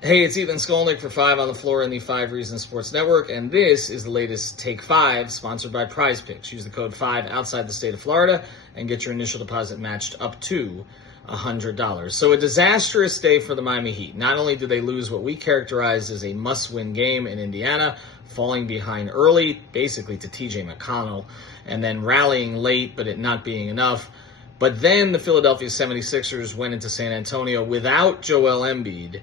Hey, it's Ethan Skolnick for 5 on the Floor in the 5 Reasons Sports Network, and this is the latest Take 5, sponsored by Prize Picks. Use the code 5 outside the state of Florida and get your initial deposit matched up to $100. So a disastrous day for the Miami Heat. Not only did they lose what we characterized as a must-win game in Indiana, falling behind early, basically to TJ McConnell, and then rallying late, but it not being enough. But then the Philadelphia 76ers went into San Antonio without Joel Embiid,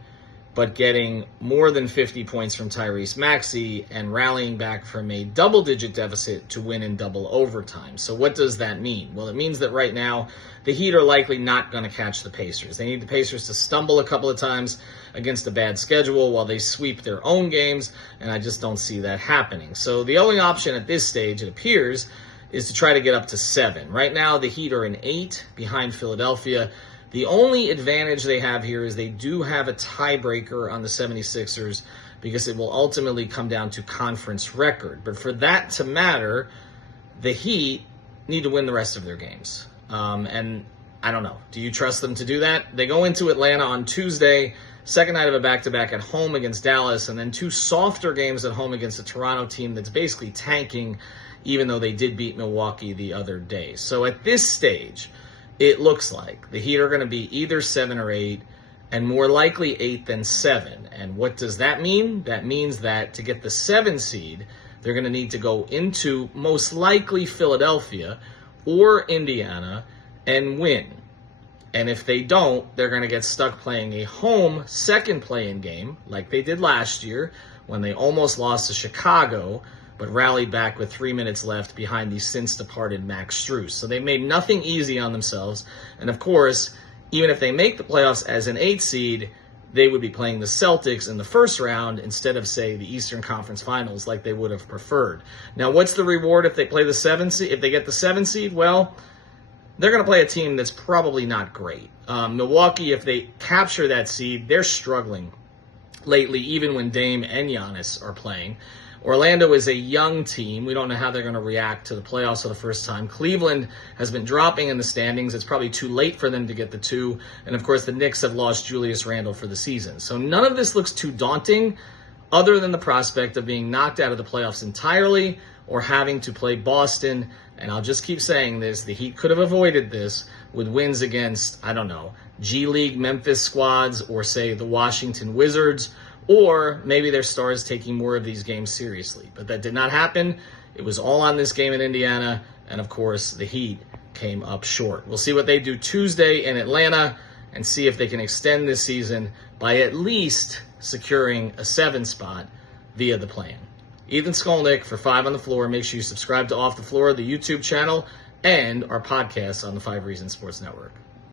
but getting more than 50 points from Tyrese Maxey and rallying back from a double-digit deficit to win in double overtime. So what does that mean? Well, it means that right now the Heat are likely not going to catch the Pacers. They need the Pacers to stumble a couple of times against a bad schedule while they sweep their own games, and I just don't see that happening. So the only option at this stage, it appears, is to try to get up to 7. Right now the Heat are in 8 behind Philadelphia. The only advantage they have here is they do have a tiebreaker on the 76ers because it will ultimately come down to conference record. But for that to matter, the Heat need to win the rest of their games. And I don't know. Do you trust them to do that? They go into Atlanta on Tuesday, second night of a back-to-back at home against Dallas, and then 2 softer games at home against a Toronto team that's basically tanking, even though they did beat Milwaukee the other day. So at this stage, it looks like the Heat are going to be either 7 or 8, and more likely 8 than 7. And what does that mean? That means that to get the 7 seed, they're going to need to go into most likely Philadelphia or Indiana and win. And if they don't, they're going to get stuck playing a home second play-in game like they did last year when they almost lost to Chicago, but rallied back with 3 minutes left behind the since-departed Max Strus. So they've made nothing easy on themselves. And, of course, even if they make the playoffs as an 8 seed, they would be playing the Celtics in the first round instead of, say, the Eastern Conference Finals like they would have preferred. Now, what's the reward if they play the 7 seed? If they get the 7 seed, well, they're going to play a team that's probably not great. Milwaukee, if they capture that seed, they're struggling lately, even when Dame and Giannis are playing. Orlando is a young team. We don't know how they're going to react to the playoffs for the first time. Cleveland has been dropping in the standings. It's probably too late for them to get the 2. And, of course, the Knicks have lost Julius Randle for the season. So none of this looks too daunting other than the prospect of being knocked out of the playoffs entirely or having to play Boston. And I'll just keep saying this. The Heat could have avoided this with wins against, I don't know, G League Memphis squads or, say, the Washington Wizards, or maybe their stars taking more of these games seriously. But that did not happen. It was all on this game in Indiana, and of course, the Heat came up short. We'll see what they do Tuesday in Atlanta and see if they can extend this season by at least securing a 7 spot via the play-in. Ethan Skolnick for 5 on the Floor. Make sure you subscribe to Off the Floor, the YouTube channel, and our podcast on the 5 Reasons Sports Network.